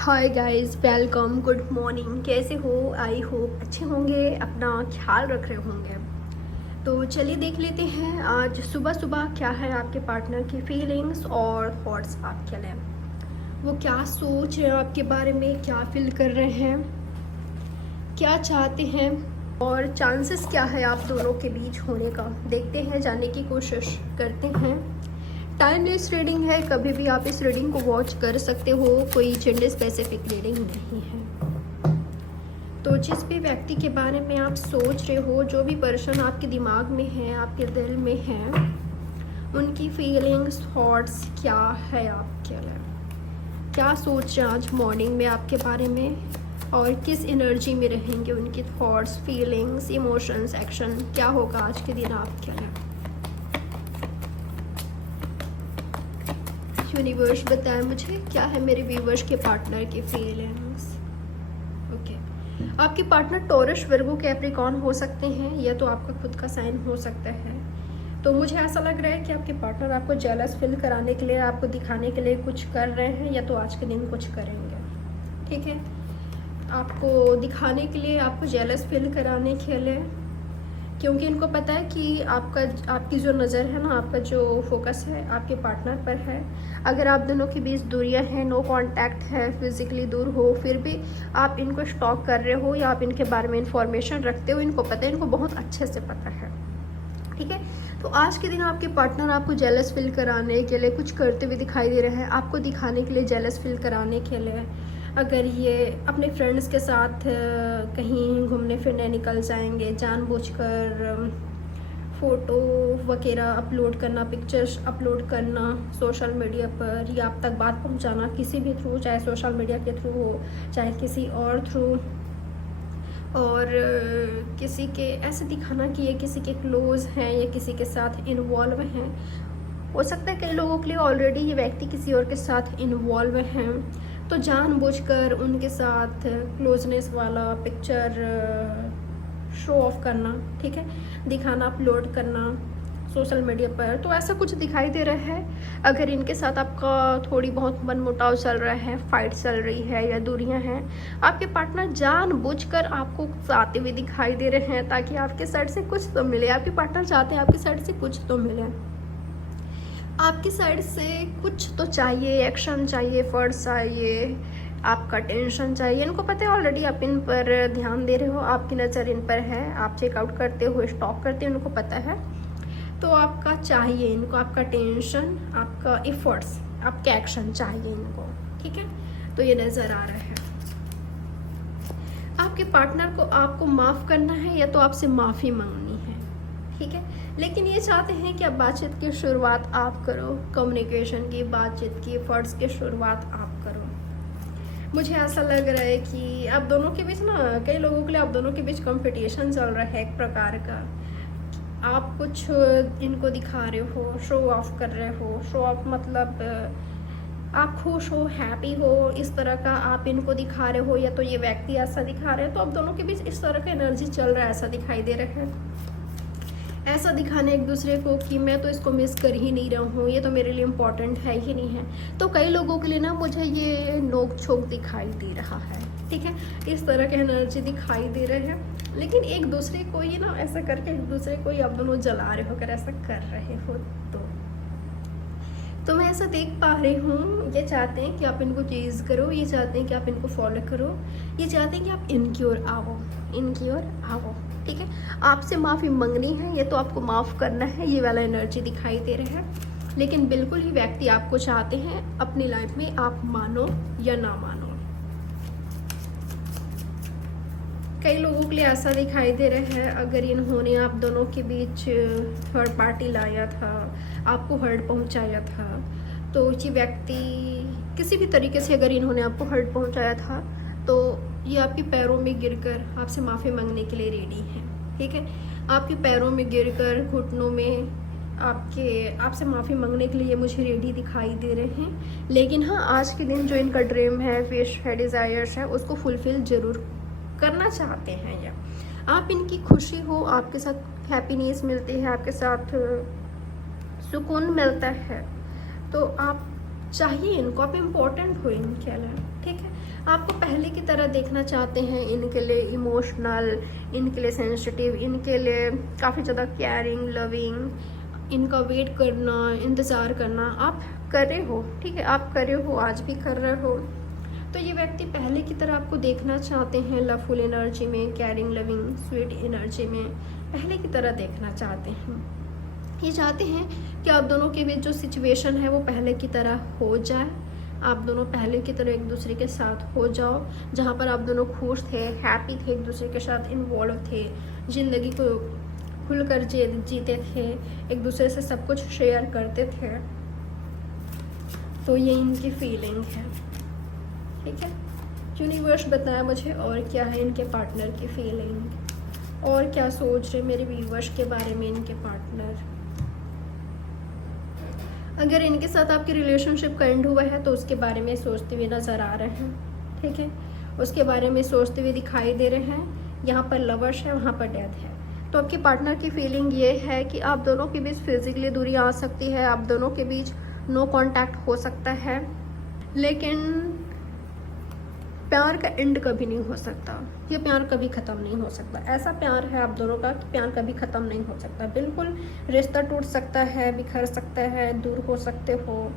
Hi guys, welcome, good morning. कैसे हो? I hope अच्छे होंगे, अपना ख्याल रख रहे होंगे। तो चलिए देख लेते हैं आज सुबह सुबह क्या है आपके पार्टनर की फीलिंग्स और थॉट्स आपके लिए। वो क्या सोच रहे हैं आपके बारे में, क्या फील कर रहे हैं, क्या चाहते हैं और चांसेस क्या है आप दोनों के बीच होने का। देखते हैं, जानने की कोशिश करते हैं। टाइमलेस रीडिंग है, कभी भी आप इस रीडिंग को वॉच कर सकते हो, कोई जेंडर स्पेसिफिक रीडिंग नहीं है। तो जिस भी व्यक्ति के बारे में आप सोच रहे हो, जो भी पर्सन आपके दिमाग में है, आपके दिल में है, उनकी फीलिंग्स थॉट्स क्या है आपके लिए, क्या सोच रहे हैं आज मॉर्निंग में आपके बारे में और किस एनर्जी में रहेंगे उनकी थॉट्स, फीलिंग्स, इमोशंस, एक्शन क्या होगा आज के दिन आपके लिए। यूनिवर्स बताएं मुझे क्या है मेरे व्यूवर्स के पार्टनर की फीलिंग्स। ओके, आपके पार्टनर टॉरस, वर्गो, कैप्रिकॉर्न हो सकते हैं या तो आपका खुद का साइन हो सकता है। तो मुझे ऐसा लग रहा है कि आपके पार्टनर आपको जेलस फील कराने के लिए, आपको दिखाने के लिए कुछ कर रहे हैं या तो आज के दिन कुछ करेंगे। ठीक है, आपको दिखाने के लिए, आपको जेलस फील कराने के लिए, क्योंकि इनको पता है कि आपकी जो नज़र है ना, आपका जो फोकस है आपके पार्टनर पर है। अगर आप दोनों के बीच दूरियां हैं, नो कांटेक्ट है, फिजिकली दूर हो, फिर भी आप इनको स्टॉक कर रहे हो या आप इनके बारे में इंफॉर्मेशन रखते हो, इनको पता है, इनको बहुत अच्छे से पता है। ठीक है, तो आज के दिन आपके पार्टनर आपको जेलस फील कराने के लिए कुछ करते हुए दिखाई दे रहे हैं, आपको दिखाने के लिए, जेलस फील कराने के लिए। अगर ये अपने फ्रेंड्स के साथ कहीं घूमने फिरने निकल जाएंगे, जानबूझकर फ़ोटो वगैरह अपलोड करना, पिक्चर्स अपलोड करना सोशल मीडिया पर, या आप तक बात पहुंचाना किसी भी थ्रू, चाहे सोशल मीडिया के थ्रू हो चाहे किसी और थ्रू, और किसी के ऐसे दिखाना कि ये किसी के क्लोज़ हैं या किसी के साथ इन्वॉल्व हैं। हो सकता है कई लोगों के लिए ऑलरेडी ये व्यक्ति किसी और के साथ इन्वॉल्व हैं, तो जानबूझकर उनके साथ क्लोजनेस वाला पिक्चर शो ऑफ करना, ठीक है, दिखाना, अपलोड करना सोशल मीडिया पर, तो ऐसा कुछ दिखाई दे रहा है। अगर इनके साथ आपका थोड़ी बहुत मनमुटाव चल रहा है, फाइट चल रही है या दूरियां हैं, आपके पार्टनर जानबूझकर आपको उकसाते हुए दिखाई दे रहे हैं ताकि आपके साइड से कुछ तो मिले। आपके पार्टनर चाहते हैं आपकी साइड से कुछ तो मिले, आपकी साइड से कुछ तो चाहिए, एक्शन चाहिए, एफर्ट्स चाहिए, आपका टेंशन चाहिए। इनको पता है ऑलरेडी आप इन पर ध्यान दे रहे हो, आपकी नज़र इन पर है, आप चेकआउट करते हो, स्टॉक करते हो, इनको पता है। तो आपका चाहिए इनको, आपका टेंशन, आपका एफर्ट्स, आपके एक्शन चाहिए इनको। ठीक है, तो ये नज़र आ रहा है। आपके पार्टनर को आपको माफ़ करना है या तो आपसे माफ़ी मांगनी है। ठीक है, लेकिन ये चाहते हैं कि अब बातचीत की शुरुआत आप करो, कम्युनिकेशन की, बातचीत की, एफर्ट्स की शुरुआत आप करो। मुझे ऐसा लग रहा है कि आप दोनों के बीच ना, कई लोगों के लिए आप दोनों के बीच कंपटीशन चल रहा है एक प्रकार का। आप कुछ इनको दिखा रहे हो, शो ऑफ कर रहे हो। शो ऑफ मतलब आप खुश हो, हैप्पी हो, इस तरह का आप इनको दिखा रहे हो, या तो ये व्यक्ति ऐसा दिखा रहे हैं। तो आप दोनों के बीच इस तरह का एनर्जी चल रहा है, ऐसा दिखाई दे रहा है। ऐसा दिखाने एक दूसरे को कि मैं तो इसको मिस कर ही नहीं रहा हूँ, ये तो मेरे लिए इम्पोर्टेंट है ही नहीं है। तो कई लोगों के लिए ना मुझे ये नोक झोंक दिखाई दे रहा है। ठीक है, इस तरह के एनर्जी दिखाई दे रहे हैं, लेकिन एक दूसरे को ये ना ऐसा करके एक दूसरे को ही आप दोनों जला रहे हो, अगर ऐसा कर रहे हो तो मैं ऐसा देख पा रही हूँ। ये चाहते हैं कि आप इनको चीज़ करो, ये चाहते हैं कि आप इनको फॉलो करो, ये चाहते हैं कि आप इनकी ओर आओ, इनकी ओर आओ। ठीक है, आपसे माफ़ी मांगनी है, ये तो आपको माफ़ करना है, ये वाला एनर्जी दिखाई दे रहा है। लेकिन बिल्कुल ही व्यक्ति आपको चाहते हैं अपनी लाइफ में, आप मानो या ना मानो। कई लोगों के लिए ऐसा दिखाई दे रहा है, अगर इन्होंने आप दोनों के बीच थर्ड पार्टी लाया था, आपको हर्ट पहुंचाया था, तो ये व्यक्ति किसी भी तरीके से अगर इन्होंने आपको हर्ट पहुंचाया था, तो ये आपके पैरों में गिरकर आपसे माफ़ी मांगने के लिए रेडी हैं। ठीक है, आपके पैरों में गिरकर, घुटनों में आपसे माफ़ी मांगने के लिए मुझे रेडी दिखाई दे रहे हैं। लेकिन हाँ, आज के दिन जो इनका ड्रीम है, विश है, डिज़ायर्स है, उसको फुलफ़िल ज़रूर करना चाहते हैं। या आप इनकी खुशी हो, आपके साथ हैप्पीनेस मिलती है, आपके साथ सुकून मिलता है, तो आप चाहिए इनको, आप इम्पोर्टेंट हो इनके लिए। ठीक है, की तरह देखना चाहते हैं, इनके लिए इमोशनल, इनके लिए सेंसिटिव, इनके लिए काफ़ी ज़्यादा केयरिंग, लविंग, इनका वेट करना, इंतज़ार करना आप कर रहे हो, ठीक है, आप कर रहे हो, आज भी कर रहे हो। तो ये व्यक्ति पहले की तरह आपको देखना चाहते हैं, लवफुल एनर्जी में, केयरिंग, लविंग, स्वीट एनर्जी में, पहले की तरह देखना चाहते हैं। ये चाहते हैं कि आप दोनों के बीच जो सिचुएशन है वो पहले की तरह हो जाए, आप दोनों पहले की तरह एक दूसरे के साथ हो जाओ, जहाँ पर आप दोनों खुश थे, हैप्पी थे, एक दूसरे के साथ इन्वॉल्व थे, ज़िंदगी को खुलकर जीते थे, एक दूसरे से सब कुछ शेयर करते थे। तो ये इनकी फीलिंग है, ठीक है। यूनिवर्स बताया मुझे और क्या है इनके पार्टनर की फीलिंग, और क्या सोच रहे मेरे व्यूवर्स के बारे में इनके पार्टनर। अगर इनके साथ आपकी रिलेशनशिप का एंड हुआ है तो उसके बारे में सोचते हुए नज़र आ रहे हैं, ठीक है, उसके बारे में सोचते हुए दिखाई दे रहे हैं। यहाँ पर लवर्स है, वहाँ पर डेथ है। तो आपके पार्टनर की फीलिंग ये है कि आप दोनों के बीच फिजिकली दूरी आ सकती है, आप दोनों के बीच नो कांटेक्ट हो सकता है, लेकिन प्यार का एंड कभी नहीं हो सकता, ये प्यार कभी ख़त्म नहीं हो सकता। ऐसा प्यार है आप दोनों का कि प्यार कभी ख़त्म नहीं हो सकता। बिल्कुल रिश्ता टूट सकता है, बिखर सकता है, दूर हो सकते हो,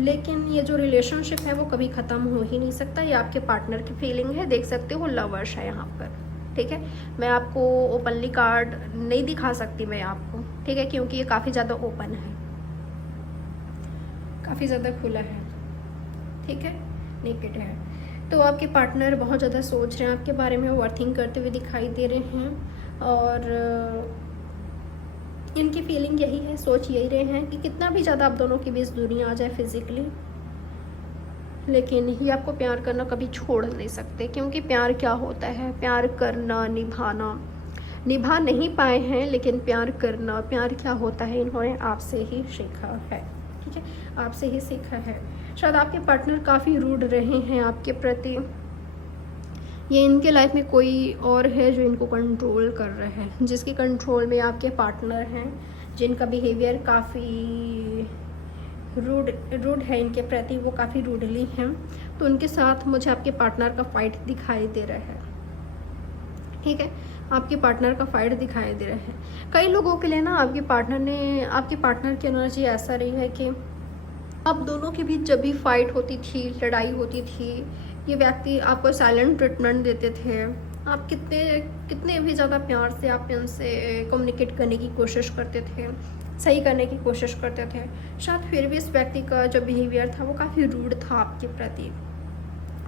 लेकिन ये जो रिलेशनशिप है वो कभी ख़त्म हो ही नहीं सकता। ये आपके पार्टनर की फीलिंग है, देख सकते हो लवर्स है यहाँ पर, ठीक है। मैं आपको ओपनली कार्ड नहीं दिखा सकती मैं आपको, ठीक है, क्योंकि ये काफ़ी ज़्यादा ओपन है, काफ़ी ज़्यादा खुला है, ठीक है, नेकेड है। तो आपके पार्टनर बहुत ज़्यादा सोच रहे हैं आपके बारे में, ओवरथिंक करते हुए दिखाई दे रहे हैं, और इनकी फीलिंग यही है, सोच यही रहे हैं कि कितना भी ज़्यादा आप दोनों के बीच दूरी आ जाए फिजिकली, लेकिन ये आपको प्यार करना कभी छोड़ नहीं सकते। क्योंकि प्यार क्या होता है, प्यार करना, निभाना, निभा नहीं पाए हैं, लेकिन प्यार करना, प्यार क्या होता है इन्होंने आपसे ही सीखा है, ठीक है, आपसे ही सीखा है। शायद आपके पार्टनर काफ़ी रूड रहे हैं आपके प्रति, ये इनके लाइफ में कोई और है जो इनको कंट्रोल कर रहा है, जिसके कंट्रोल में आपके पार्टनर हैं, जिनका बिहेवियर काफ़ी रूड है इनके प्रति, वो काफ़ी रूडली हैं। तो उनके साथ मुझे आपके पार्टनर का फाइट दिखाई दे रहा है, ठीक है, आपके पार्टनर का फाइट दिखाई दे रहा है। कई लोगों के लिए ना आपके पार्टनर की एनर्जी ऐसा रही है कि आप दोनों के बीच जब भी फाइट होती थी, लड़ाई होती थी, ये व्यक्ति आपको साइलेंट ट्रीटमेंट देते थे। आप कितने भी ज़्यादा प्यार से आप उनसे कम्युनिकेट करने की कोशिश करते थे, सही करने की कोशिश करते थे, शायद फिर भी इस व्यक्ति का जो बिहेवियर था वो काफ़ी रूड था आपके प्रति,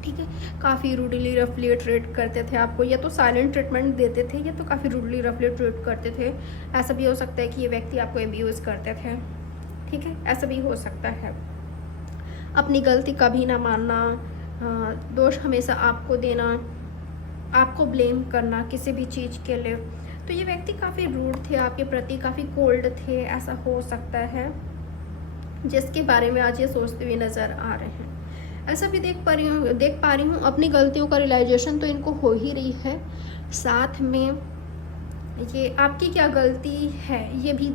ठीक है, काफ़ी रूडली रफली ट्रीट करते थे आपको, या तो साइलेंट ट्रीटमेंट देते थे या तो काफ़ी रूडली रफली ट्रीट करते थे। ऐसा भी हो सकता है कि ये व्यक्ति आपको अब्यूज़ करते थे, ठीक है, ऐसा भी हो सकता है। अपनी गलती कभी ना मानना, दोष हमेशा आपको देना, आपको ब्लेम करना किसी भी चीज़ के लिए। तो ये व्यक्ति काफ़ी रूड थे आपके प्रति, काफ़ी कोल्ड थे, ऐसा हो सकता है, जिसके बारे में आज ये सोचते हुए नज़र आ रहे हैं। ऐसा भी देख पा रही हूँ अपनी गलतियों का रियलाइजेशन तो इनको हो ही रही है, साथ में ये आपकी क्या गलती है ये भी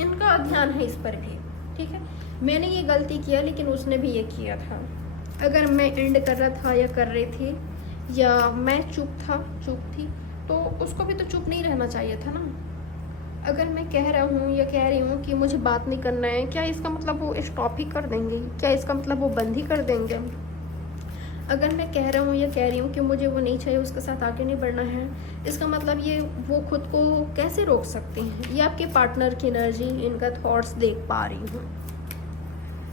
इनका ध्यान है इस पर भी, ठीक है। मैंने ये गलती किया लेकिन उसने भी ये किया था, अगर मैं एंड कर रहा था या कर रही थी, या मैं चुप थी, तो उसको भी तो चुप नहीं रहना चाहिए था ना। अगर मैं कह रहा हूँ या कह रही हूँ कि मुझे बात नहीं करना है, क्या इसका मतलब वो स्टॉप ही कर देंगे, क्या इसका मतलब वो बंद ही कर देंगे। अगर मैं कह रहा हूँ या कह रही हूँ कि मुझे वो नहीं चाहिए, उसके साथ आगे नहीं बढ़ना है, इसका मतलब ये वो खुद को कैसे रोक सकते हैं। ये आपके पार्टनर की एनर्जी, इनका थॉट्स देख पा रही हूँ।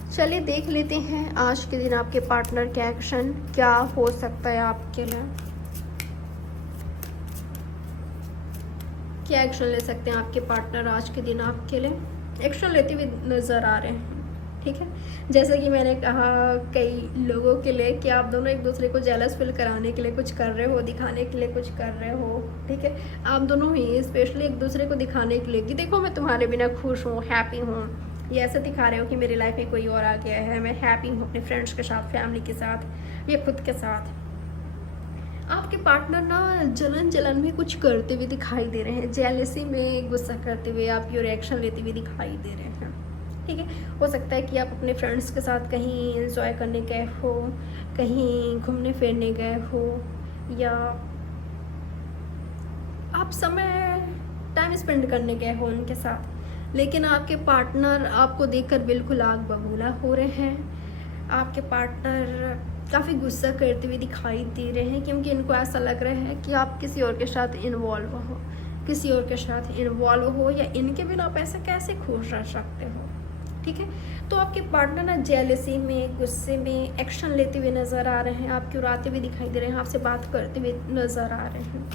चलिए देख लेते हैं आज के दिन आपके पार्टनर का एक्शन क्या हो सकता है आपके लिए, क्या एक्शन ले सकते हैं आपके पार्टनर आज के दिन आपके लिए। एक्शन लेते हुए नज़र आ रहे हैं, ठीक है। जैसे कि मैंने कहा कई लोगों के लिए कि आप दोनों एक दूसरे को जेलस फील कराने के लिए कुछ कर रहे हो, दिखाने के लिए कुछ कर रहे हो, ठीक है। आप दोनों ही स्पेशली एक दूसरे को दिखाने के लिए कि देखो मैं तुम्हारे बिना खुश हूँ, हैप्पी हूँ, ये ऐसे दिखा रहे हो कि मेरी लाइफ में कोई और आ गया है, मैं हैप्पी हूँ अपने फ्रेंड्स के साथ, फैमिली के साथ या खुद के साथ। आपके पार्टनर ना जलन में कुछ करते हुए दिखाई दे रहे हैं, जेलसी में गुस्सा करते हुए आप योर एक्शन लेते हुए दिखाई दे रहे हैं, ठीक है। हो सकता है कि आप अपने फ्रेंड्स के साथ कहीं एंजॉय करने गए हो, कहीं घूमने फिरने गए हो, या आप समय टाइम स्पेंड करने गए हो उनके साथ, लेकिन आपके पार्टनर आपको देखकर बिल्कुल आग बबूला हो रहे हैं। आपके पार्टनर काफ़ी गुस्सा करते हुए दिखाई दे रहे हैं, क्योंकि इनको ऐसा लग रहा है कि आप किसी और के साथ इन्वॉल्व हो, या इनके बिना आप ऐसे कैसे खुश रह सकते हो। ठीक है, तो आपके पार्टनर ना जेलसी में, गुस्से में एक्शन लेते हुए नज़र आ रहे हैं, आपके उड़ाते हुए दिखाई दे रहे हैं, आपसे बात करते हुए नज़र आ रहे हैं।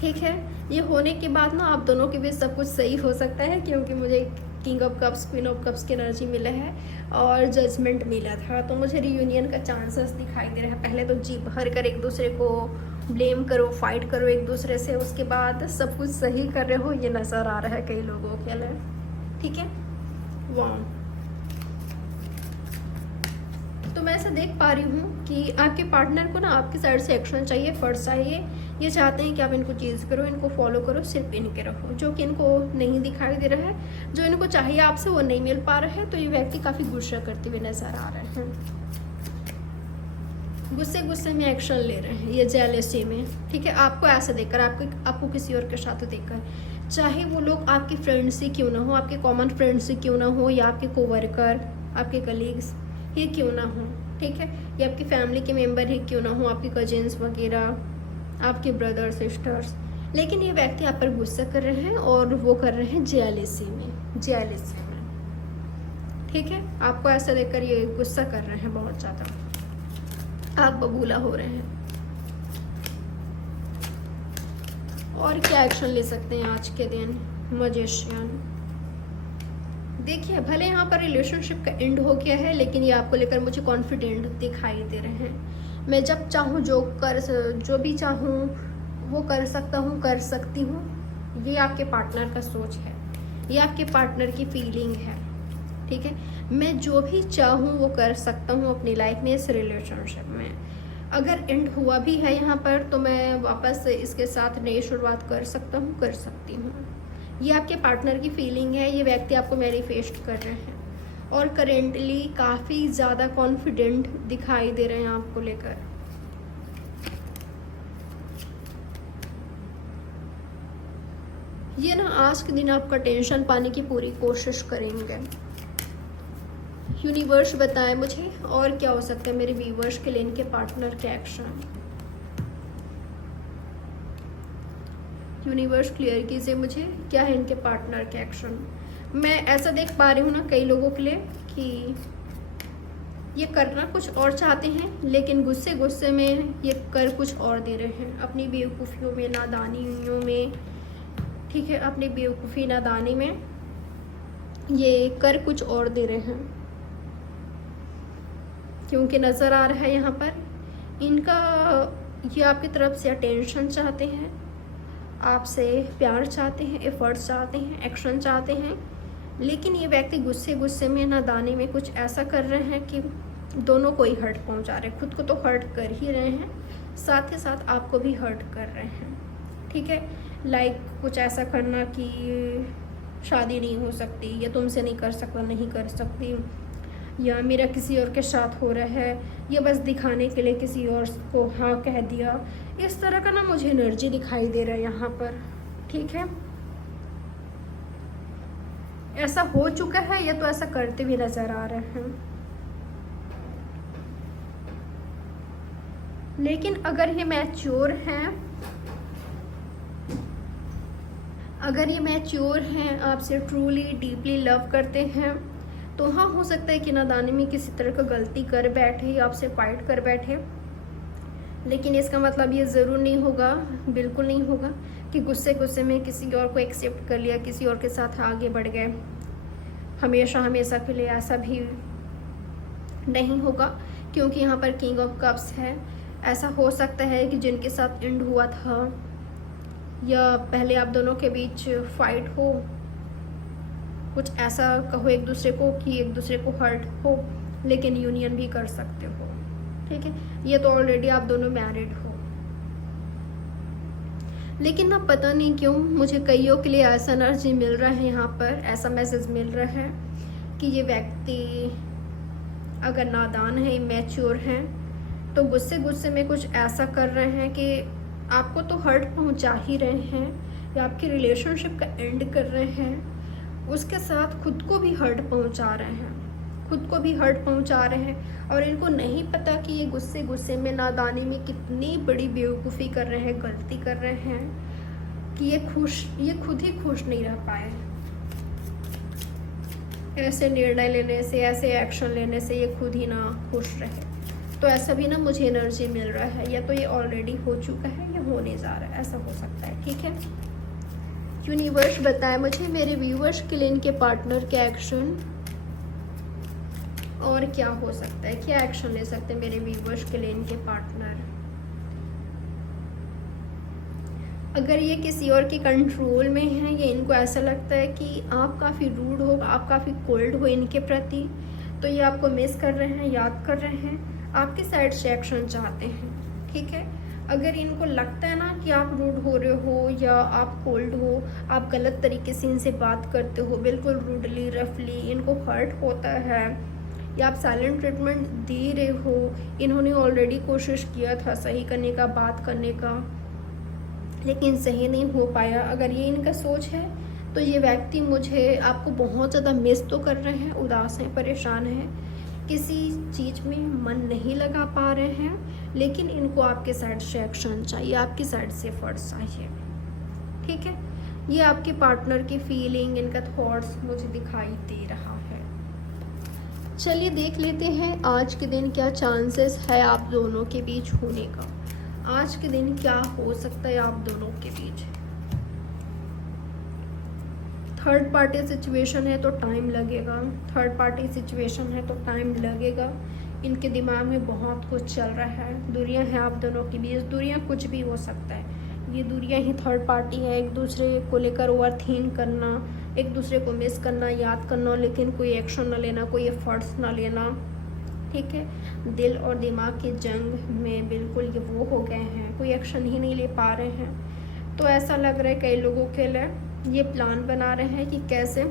ठीक है, ये होने के बाद ना आप दोनों के बीच सब कुछ सही हो सकता है, क्योंकि मुझे king of cups, queen of cups की एनर्जी मिला है और जजमेंट मिला था, तो मुझे रियूनियन का चांसेस दिखाई दे रहा है। पहले तो जी भर कर एक दूसरे को ब्लेम करो, फाइट करो एक दूसरे से, उसके बाद सब कुछ सही कर रहे हो, ये नज़र आ रहा है कई लोगों के लिए। ठीक है, वाह, तो मैं ऐसा देख पा रही हूँ कि आपके पार्टनर को ना आपकी साइड से एक्शन चाहिए, फर्स्ट चाहिए। ये चाहते हैं कि आप इनको चीज़ करो, इनको फॉलो करो, सिर्फ इनके रहो, जो कि इनको नहीं दिखाई दे रहा है। जो इनको चाहिए आपसे वो नहीं मिल पा रहा है, तो ये व्यक्ति काफ़ी गुस्सा करते हुए नज़र आ रहे हैं, गुस्से में एक्शन ले रहे हैं, ये जेलसी में। ठीक है, आपको ऐसे देखकर, आपको किसी और के साथ देखकर, चाहे वो लोग आपके फ्रेंड से क्यों ना हो, आपके कॉमन फ्रेंड से क्यों ना हो, या आपके कोवर्कर, आपके कलीग्स ही क्यों ना हो, ठीक है, या आपकी फैमिली के मेंबर ही क्यों ना हो, आपके कजिन्स वगैरह, आपके ब्रदर सिस्टर्स, लेकिन ये व्यक्ति आप पर गुस्सा कर रहे हैं और वो कर रहे हैं जेलसी में। ठीक है, आपको ऐसा देखकर ये गुस्सा कर रहे हैं, बहुत ज़्यादा आग बबूला हो रहे हैं। और क्या एक्शन ले सकते हैं आज के दिन? मैजिशियन। देखिए, भले यहाँ पर रिलेशनशिप का एंड हो गया है, लेकिन ये आपको लेकर मुझे कॉन्फिडेंट दिखाई दे रहे हैं। मैं जब चाहूँ जो भी चाहूँ वो कर सकता हूँ, कर सकती हूँ। ये आपके पार्टनर का सोच है, ये आपके पार्टनर की फीलिंग है। ठीक है, मैं जो भी चाहूँ वो कर सकता हूँ अपनी लाइफ में, इस रिलेशनशिप में। अगर एंड हुआ भी है यहाँ पर, तो मैं वापस इसके साथ नई शुरुआत कर सकता हूँ, कर सकती हूँ। ये आपके पार्टनर की फीलिंग है, ये व्यक्ति आपको मैनिफेस्ट कर रहे हैं और करेंटली काफ़ी ज़्यादा कॉन्फिडेंट दिखाई दे रहे हैं आपको लेकर। ये ना आज के दिन आपका टेंशन पाने की पूरी कोशिश करेंगे। यूनिवर्स बताए मुझे और क्या हो सकता है मेरे व्यूवर्स के लिए, इनके पार्टनर के एक्शन। यूनिवर्स क्लियर कीजिए मुझे, क्या है इनके पार्टनर के एक्शन। मैं ऐसा देख पा रही हूँ ना कई लोगों के लिए कि ये करना कुछ और चाहते हैं, लेकिन गुस्से में ये कर कुछ और दे रहे हैं, अपनी बेवकूफ़ियों में, नादानियों में। ठीक है, अपनी बेवकूफ़ी नादानी में ये कर कुछ और दे रहे हैं, क्योंकि नज़र आ रहा है यहाँ पर इनका, ये आपकी तरफ से अटेंशन चाहते हैं, आपसे प्यार चाहते हैं, एफर्ट्स चाहते हैं, एक्शन चाहते हैं, लेकिन ये व्यक्ति गुस्से में, नादानी में कुछ ऐसा कर रहे हैं कि दोनों को ही हर्ट पहुंचा रहे हैं। खुद को तो हर्ट कर ही रहे हैं, साथ ही साथ आपको भी हर्ट कर रहे हैं। ठीक है, लाइक कुछ ऐसा करना कि शादी नहीं हो सकती, या तुमसे नहीं कर सकती, या मेरा किसी और के साथ हो रहा है, या बस दिखाने के लिए किसी और को हाँ कह दिया। इस तरह का ना मुझे एनर्जी दिखाई दे रहा है यहाँ पर। ठीक है, ऐसा हो चुका है या तो ऐसा करते भी नजर आ रहे हैं। लेकिन अगर ये मैच्योर हैं, आपसे ट्रूली डीपली लव करते हैं, तो हाँ, हो सकता है कि नादानी में किसी तरह का गलती कर बैठे या आपसे फाइट कर बैठे, लेकिन इसका मतलब ये ज़रूर नहीं होगा, बिल्कुल नहीं होगा कि गुस्से में किसी और को एक्सेप्ट कर लिया, किसी और के साथ आगे बढ़ गए हमेशा के लिए। ऐसा भी नहीं होगा, क्योंकि यहाँ पर किंग ऑफ कप्स है। ऐसा हो सकता है कि जिनके साथ एंड हुआ था, या पहले आप दोनों के बीच फाइट हो, कुछ ऐसा कहो एक दूसरे को कि एक दूसरे को हर्ट हो, लेकिन यूनियन भी कर सकते हो। ठीक है, ये तो ऑलरेडी आप दोनों मैरिड हो, लेकिन ना पता नहीं क्यों मुझे कईयों के लिए ऐसा एनर्जी मिल रहा है यहाँ पर, ऐसा मैसेज मिल रहा है कि ये व्यक्ति अगर नादान है, इमेच्योर हैं, तो गुस्से गुस्से में कुछ ऐसा कर रहे हैं कि आपको तो हर्ट पहुंचा ही रहे हैं या आपके रिलेशनशिप का एंड कर रहे हैं, उसके साथ खुद को भी हर्ट पहुंचा रहे हैं, खुद को भी हर्ट पहुंचा रहे हैं। और इनको नहीं पता कि ये गुस्से गुस्से में, नादानी में कितनी बड़ी बेवकूफ़ी कर रहे हैं, गलती कर रहे हैं कि ये खुद ही खुश नहीं रह पाए। ऐसे निर्णय लेने से, ऐसे एक्शन लेने से ये खुद ही ना खुश रहे। तो ऐसा भी ना मुझे एनर्जी मिल रहा है, या तो ये ऑलरेडी हो चुका है या होने जा रहा है, ऐसा हो सकता है। ठीक है, यूनिवर्स बताए मुझे मेरे व्यूवर्स के लिए इनके पार्टनर के एक्शन और क्या हो सकता है, क्या एक्शन ले सकते हैं मेरे व्यूवर्स के लिए इनके पार्टनर। अगर ये किसी और के कंट्रोल में है, या इनको ऐसा लगता है कि आप काफ़ी रूड हो, आप काफ़ी कोल्ड हो इनके प्रति, तो ये आपको मिस कर रहे हैं, याद कर रहे हैं, आपकी साइड से एक्शन चाहते हैं। ठीक है, अगर इनको लगता है ना कि आप रूड हो रहे हो या आप कोल्ड हो, आप गलत तरीके से इनसे बात करते हो, बिल्कुल रूडली, रफली, इनको हर्ट होता है, या आप साइलेंट ट्रीटमेंट दे रहे हो, इन्होंने ऑलरेडी कोशिश किया था सही करने का, बात करने का, लेकिन सही नहीं हो पाया, अगर ये इनका सोच है, तो ये व्यक्ति मुझे आपको बहुत ज़्यादा मिस तो कर रहे हैं, उदास हैं, परेशान हैं, किसी चीज़ में मन नहीं लगा पा रहे हैं, लेकिन इनको आपके साइड से एक्शन चाहिए, आपकी साइड से एफर्ट्स चाहिए। ठीक है, ये आपके पार्टनर की फीलिंग, इनका थॉट्स मुझे दिखाई दे रहा है। चलिए देख लेते हैं आज के दिन क्या चांसेस है आप दोनों के बीच होने का। आज के दिन क्या हो सकता है आप दोनों के बीच। थर्ड पार्टी सिचुएशन है तो टाइम लगेगा, थर्ड पार्टी सिचुएशन है तो टाइम लगेगा। इनके दिमाग में बहुत कुछ चल रहा है, दूरियां हैं आप दोनों के बीच, दूरियां कुछ भी हो सकता है, ये दूरियां ही थर्ड पार्टी है। एक दूसरे को लेकर ओवर थिंक करना, एक दूसरे को मिस करना, याद करना, लेकिन कोई एक्शन ना लेना, कोई एफर्ट्स ना लेना। ठीक है, दिल और दिमाग की जंग में बिल्कुल ये वो हो गए हैं, कोई एक्शन ही नहीं ले पा रहे हैं। तो ऐसा लग रहा है कई लोगों के लिए ये प्लान बना रहे हैं कि कैसे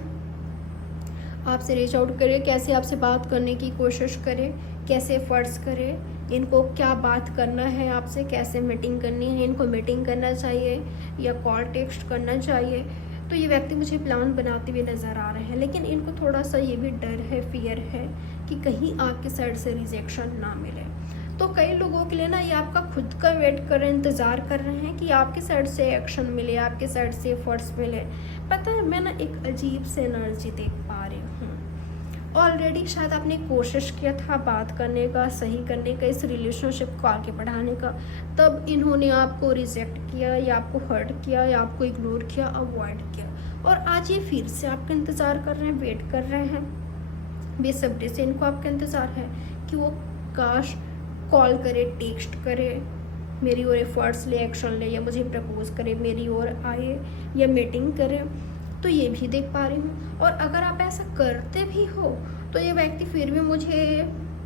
आपसे रीच आउट करें, कैसे आपसे बात करने की कोशिश करें, कैसे एफर्ट्स करें, इनको क्या बात करना है आपसे, कैसे मीटिंग करनी है, इनको मीटिंग करना चाहिए या कॉल टेक्स्ट करना चाहिए। तो ये व्यक्ति मुझे प्लान बनाते हुए नज़र आ रहे हैं, लेकिन इनको थोड़ा सा ये भी डर है, फियर है कि कहीं आपके साइड से रिजेक्शन ना मिले। तो कई लोगों के लिए ना ये आपका खुद का वेट कर रहे हैं, इंतज़ार कर रहे हैं कि आपकी साइड से एक्शन मिले, आपके साइड से एफर्ट्स मिले। पता है, मैं ना एक अजीब से एनर्जी देख पा रही हूँ। ऑलरेडी शायद आपने कोशिश किया था बात करने का, सही करने का, इस रिलेशनशिप को आगे बढ़ाने का, तब इन्होंने आपको रिजेक्ट किया या आपको हर्ट किया या आपको इग्नोर किया, अवॉइड किया, और आज ये फिर से आपका इंतज़ार कर रहे हैं, वेट कर रहे हैं। बेसब्री से इनको आपका इंतज़ार है कि वो काश कॉल करे, टेक्स्ट करे, मेरी ओर एफर्ट्स ले, एक्शन ले, या मुझे प्रपोज करे, मेरी ओर आए, या मीटिंग करे। तो ये भी देख पा रही हूँ। और अगर आप ऐसा करते भी हो तो ये व्यक्ति फिर भी मुझे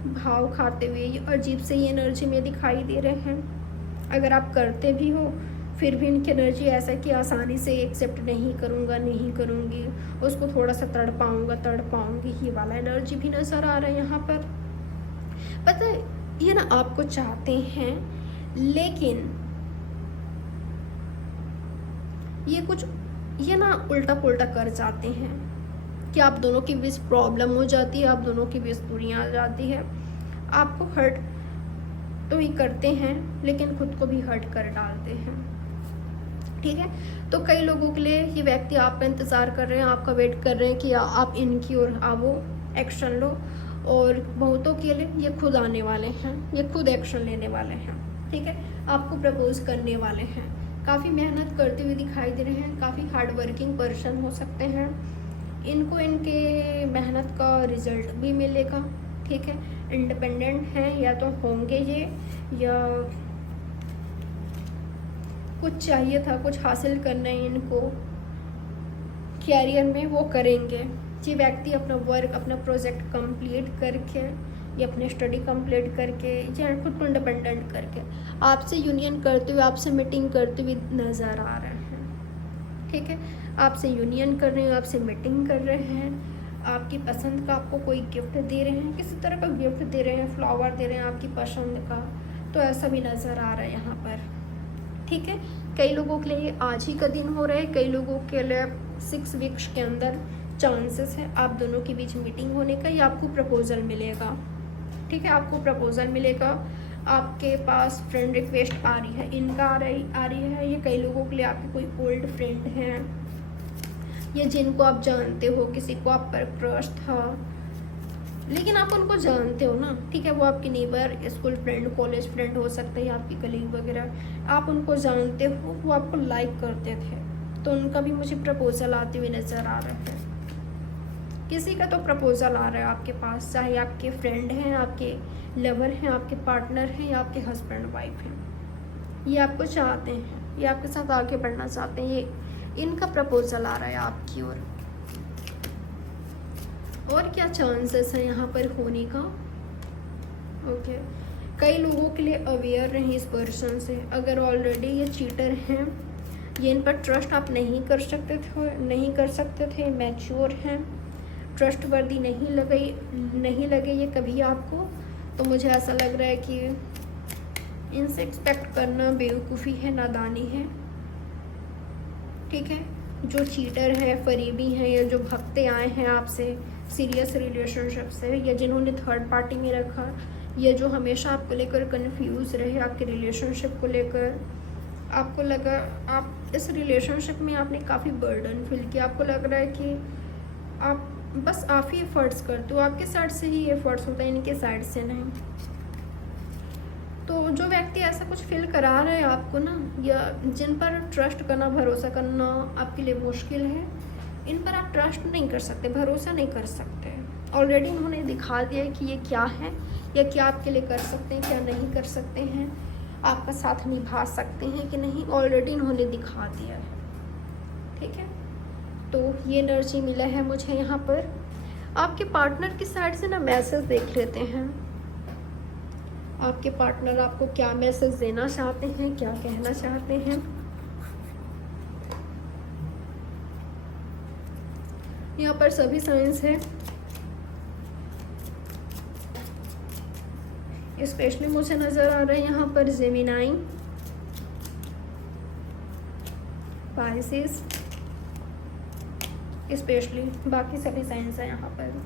भाव खाते हुए अजीब से ये एनर्जी में दिखाई दे रहे हैं। अगर आप करते भी हो फिर भी इनकी एनर्जी ऐसा कि आसानी से एक्सेप्ट नहीं करूँगा, नहीं करूँगी, उसको थोड़ा सा तड़ पाऊँगी, ये वाला एनर्जी भी नज़र आ रहा है यहाँ पर। पता है, ये ना आपको चाहते हैं, लेकिन ये ना उल्टा पुल्टा कर जाते हैं कि आप दोनों के बीच प्रॉब्लम हो जाती है, आप दोनों के बीच दूरियां आ जाती है। आपको हर्ट तो ही करते हैं, लेकिन खुद को भी हर्ट कर डालते हैं। ठीक है, तो कई लोगों के लिए ये व्यक्ति आपका इंतज़ार कर रहे हैं, आपका वेट कर रहे हैं कि आप इनकी ओर आवो, एक्शन लो, और बहुतों के लिए ये खुद आने वाले हैं, ये खुद एक्शन लेने वाले हैं। ठीक है, आपको प्रपोज करने वाले हैं, काफ़ी मेहनत करते हुए दिखाई दे रहे हैं, काफ़ी हार्ड वर्किंग पर्सन हो सकते हैं, इनको इनके मेहनत का रिजल्ट भी मिलेगा। ठीक है, इंडिपेंडेंट हैं या तो होंगे ये, या कुछ चाहिए था, कुछ हासिल करना है इनको कैरियर में, वो करेंगे। ये व्यक्ति अपना वर्क, अपना प्रोजेक्ट कंप्लीट करके या अपनी स्टडी कंप्लीट करके या खुद को इंडिपेंडेंट करके आपसे यूनियन करते हुए, आपसे मीटिंग करते हुए नज़र आ रहे हैं। ठीक है, आपसे यूनियन कर रहे हैं, आपसे मीटिंग कर रहे हैं, आपकी पसंद का आपको कोई गिफ्ट दे रहे हैं, किसी तरह का गिफ्ट दे रहे हैं, फ्लावर दे रहे हैं आपकी पसंद का, तो ऐसा भी नज़र आ रहा है यहाँ पर। ठीक है, कई लोगों के लिए आज ही का दिन हो रहा है, कई लोगों के लिए 6 वीक्स के अंदर चांसेस है आप दोनों के बीच मीटिंग होने का, या आपको प्रपोजल मिलेगा। ठीक है, आपको प्रपोजल मिलेगा, आपके पास फ्रेंड रिक्वेस्ट आ रही है, इनका आ रही है। ये कई लोगों के लिए आपके कोई ओल्ड फ्रेंड हैं, या जिनको आप जानते हो, किसी को आप पर क्रश था, लेकिन आप उनको जानते हो ना। ठीक है, वो आपके neighbour, school friend, college friend हो सकते हैं, आपकी कलीग वगैरह, आप उनको जानते हो, वो आपको लाइक करते थे, तो उनका भी मुझे प्रपोजल आते हुए नज़र आ रहा है। किसी का तो प्रपोजल आ रहा है आपके पास, चाहे आपके फ्रेंड हैं, आपके लवर हैं, आपके पार्टनर हैं, या आपके हस्बैंड वाइफ हैं। ये आपको चाहते हैं, ये आपके साथ आगे बढ़ना चाहते हैं, ये इनका प्रपोजल आ रहा है आपकी ओर। और क्या चांसेस हैं यहाँ पर होने का? ओके, कई लोगों के लिए अवेयर रहें इस पर्सन से। अगर ऑलरेडी ये चीटर हैं, ये इन पर ट्रस्ट आप नहीं कर सकते थे, मैच्योर हैं, ट्रस्ट वर्दी नहीं लगे ये कभी आपको, तो मुझे ऐसा लग रहा है कि इनसे एक्सपेक्ट करना बेवकूफ़ी है, नादानी है। ठीक है, जो चीटर है, फरीबी हैं, या जो भगते आए हैं आपसे सीरियस रिलेशनशिप से, या जिन्होंने थर्ड पार्टी में रखा, या जो हमेशा आपको लेकर कंफ्यूज रहे आपके रिलेशनशिप को लेकर, आपको लगा आप इस रिलेशनशिप में आपने काफ़ी बर्डन फील किया, आपको लग रहा है कि आप बस आप ही एफर्ट्स करते हो, आपके साइड से ही एफर्ट्स होता है, इनके साइड से नहीं। तो जो व्यक्ति ऐसा कुछ फील करा रहे हैं आपको ना, या जिन पर ट्रस्ट करना, भरोसा करना आपके लिए मुश्किल है, इन पर आप ट्रस्ट नहीं कर सकते, भरोसा नहीं कर सकते। ऑलरेडी उन्होंने दिखा दिया है कि ये क्या है, या क्या आपके लिए कर सकते हैं, क्या नहीं कर सकते हैं, आपका साथ निभा सकते हैं कि नहीं, ऑलरेडी इन्होंने दिखा दिया है। ठीक है, तो ये एनर्जी मिला है मुझे यहाँ पर। आपके पार्टनर की साइड से ना मैसेज देख लेते हैं, आपके पार्टनर आपको क्या मैसेज देना चाहते हैं, क्या कहना चाहते हैं। यहाँ पर सभी साइंस है, स्पेशली मुझे नज़र आ रहा है यहाँ पर जेमिनाई, पाइसेस, स्पेशली बाकी सभी साइंस है यहाँ पर।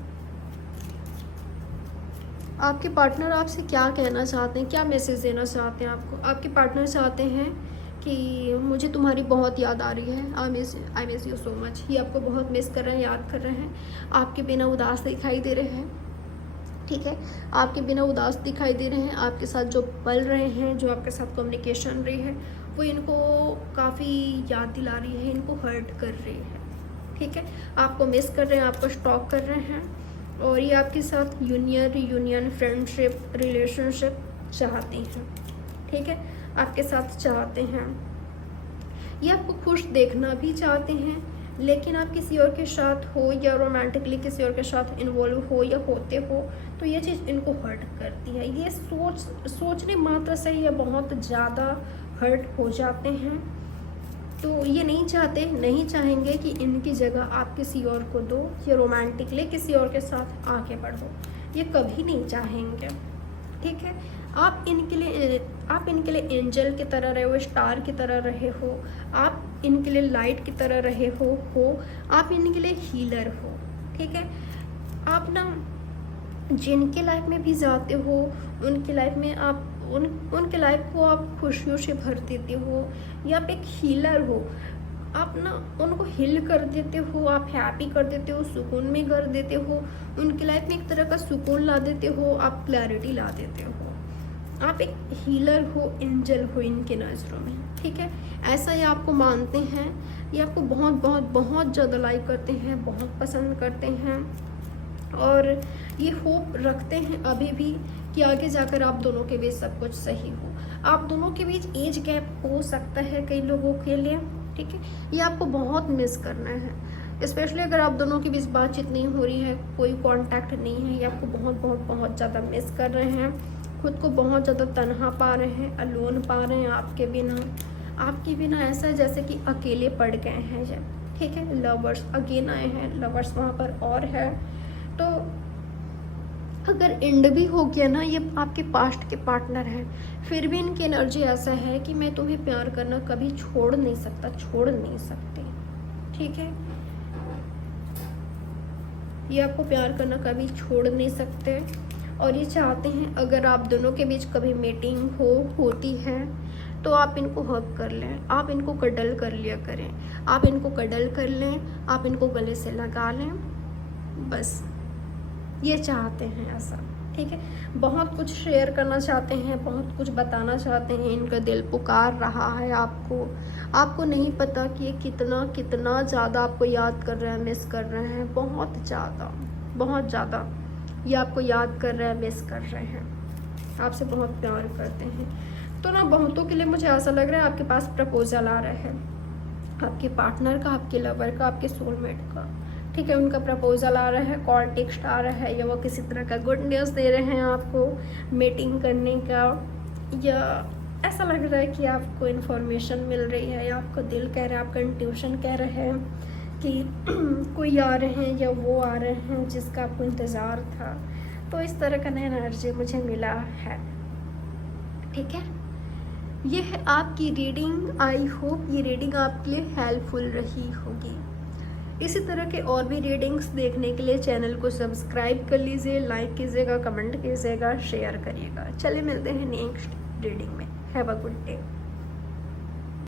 आपके पार्टनर आपसे क्या कहना चाहते हैं, क्या मैसेज देना चाहते हैं आपको? आपके पार्टनर चाहते हैं कि मुझे तुम्हारी बहुत याद आ रही है, I miss you so much. ये आपको बहुत मिस कर रहे हैं, याद कर रहे हैं, आपके बिना उदास दिखाई दे रहे हैं। ठीक है, आपके बिना उदास दिखाई दे रहे हैं, आपके साथ जो पल रहे हैं, जो आपके साथ कम्युनिकेशन रही है, वो इनको काफ़ी याद दिला रही है, इनको हर्ट कर रही है। ठीक है, आपको मिस कर रहे हैं, आपको स्टॉक कर रहे हैं, और ये आपके साथ यूनियन, फ्रेंडशिप, रिलेशनशिप चाहते हैं। ठीक है, आपके साथ चाहते हैं, ये आपको खुश देखना भी चाहते हैं, लेकिन आप किसी और के साथ हो, या रोमांटिकली किसी और के साथ इन्वॉल्व हो, या होते हो, तो ये चीज़ इनको हर्ट करती है। ये सोचने मात्र से ये बहुत ज़्यादा हर्ट हो जाते हैं। तो ये नहीं चाहेंगे कि इनकी जगह आप किसी और को दो, या रोमांटिकली किसी और के साथ आगे बढ़ो, ये कभी नहीं चाहेंगे। ठीक है, आप इनके लिए एंजल की तरह रहे हो, स्टार की तरह रहे हो, आप इनके लिए लाइट की तरह रहे हो, आप इनके लिए हीलर हो। ठीक है, आप ना जिनके लाइफ में भी जाते हो, उनकी लाइफ में आप उनके लाइफ को आप खुशियों से भर देते हो, या आप एक हीलर हो, आप ना उनको हील कर देते हो, आप हैप्पी कर देते हो, सुकून में कर देते हो, उनकी लाइफ में एक तरह का सुकून ला देते हो, आप क्लैरिटी ला देते हो, आप एक हीलर हो, एंजल हो इनके नज़रों में। ठीक है, ऐसा ये आपको मानते हैं, ये आपको बहुत बहुत बहुत ज़्यादा लाइक करते हैं, बहुत पसंद करते हैं, और ये होप रखते हैं अभी भी कि आगे जाकर आप दोनों के बीच सब कुछ सही हो। आप दोनों के बीच एज गैप हो सकता है कई लोगों के लिए। ठीक है, ये आपको बहुत मिस करना है, स्पेशली अगर आप दोनों के बीच बातचीत नहीं हो रही है, कोई कांटेक्ट नहीं है, ये आपको बहुत बहुत बहुत ज़्यादा मिस कर रहे हैं, खुद को बहुत ज़्यादा तन्हा पा रहे हैं, अलोन पा रहे हैं आपके बिना ऐसा जैसे कि अकेले पड़ गए हैं जब। ठीक है। लवर्स अगेन आए हैं, लवर्स वहाँ पर और है। तो अगर एंड भी हो गया ना, ये आपके पास्ट के पार्टनर हैं, फिर भी इनकी एनर्जी ऐसा है कि मैं तुम्हें प्यार करना कभी छोड़ नहीं सकता, छोड़ नहीं सकती, ठीक है। ये आपको प्यार करना कभी छोड़ नहीं सकते और ये चाहते हैं अगर आप दोनों के बीच कभी मीटिंग होती है तो आप इनको हग कर लें, आप इनको कडल कर लिया करें, आप इनको कडल कर लें, आप इनको गले से लगा लें, बस ये चाहते हैं ऐसा, ठीक है। बहुत कुछ शेयर करना चाहते हैं, बहुत कुछ बताना चाहते हैं, इनका दिल पुकार रहा है आपको नहीं पता कि ये कितना ज़्यादा आपको याद कर रहे हैं, मिस कर रहे हैं, बहुत ज़्यादा ये आपको याद कर रहे हैं, मिस कर रहे हैं, आपसे बहुत प्यार करते हैं। तो ना बहुतों के लिए मुझे ऐसा लग रहा है आपके पास प्रपोजल आ रहा है, आपके पार्टनर का, आपके लवर का, आपके सोलमेट का, ठीक है। उनका प्रपोजल आ रहा है, कॉल टेक्स्ट आ रहा है, या वो किसी तरह का गुड न्यूज़ दे रहे हैं आपको मीटिंग करने का, या ऐसा लग रहा है कि आपको इन्फॉर्मेशन मिल रही है, या आपको दिल कह रहा है, आपका इंट्यूशन कह रहा है कि कोई आ रहे हैं या वो आ रहे हैं जिसका आपको इंतज़ार था। तो इस तरह का नया एनर्जी मुझे मिला है, ठीक है। ये है आपकी रीडिंग। आई होप ये रीडिंग आपके लिए हेल्पफुल रही होगी। इसी तरह के और भी रीडिंग्स देखने के लिए चैनल को सब्सक्राइब कर लीजिए, लाइक कीजिएगा, कमेंट कीजिएगा, शेयर करिएगा। चलिए मिलते हैं नेक्स्ट रीडिंग में। Have a good day.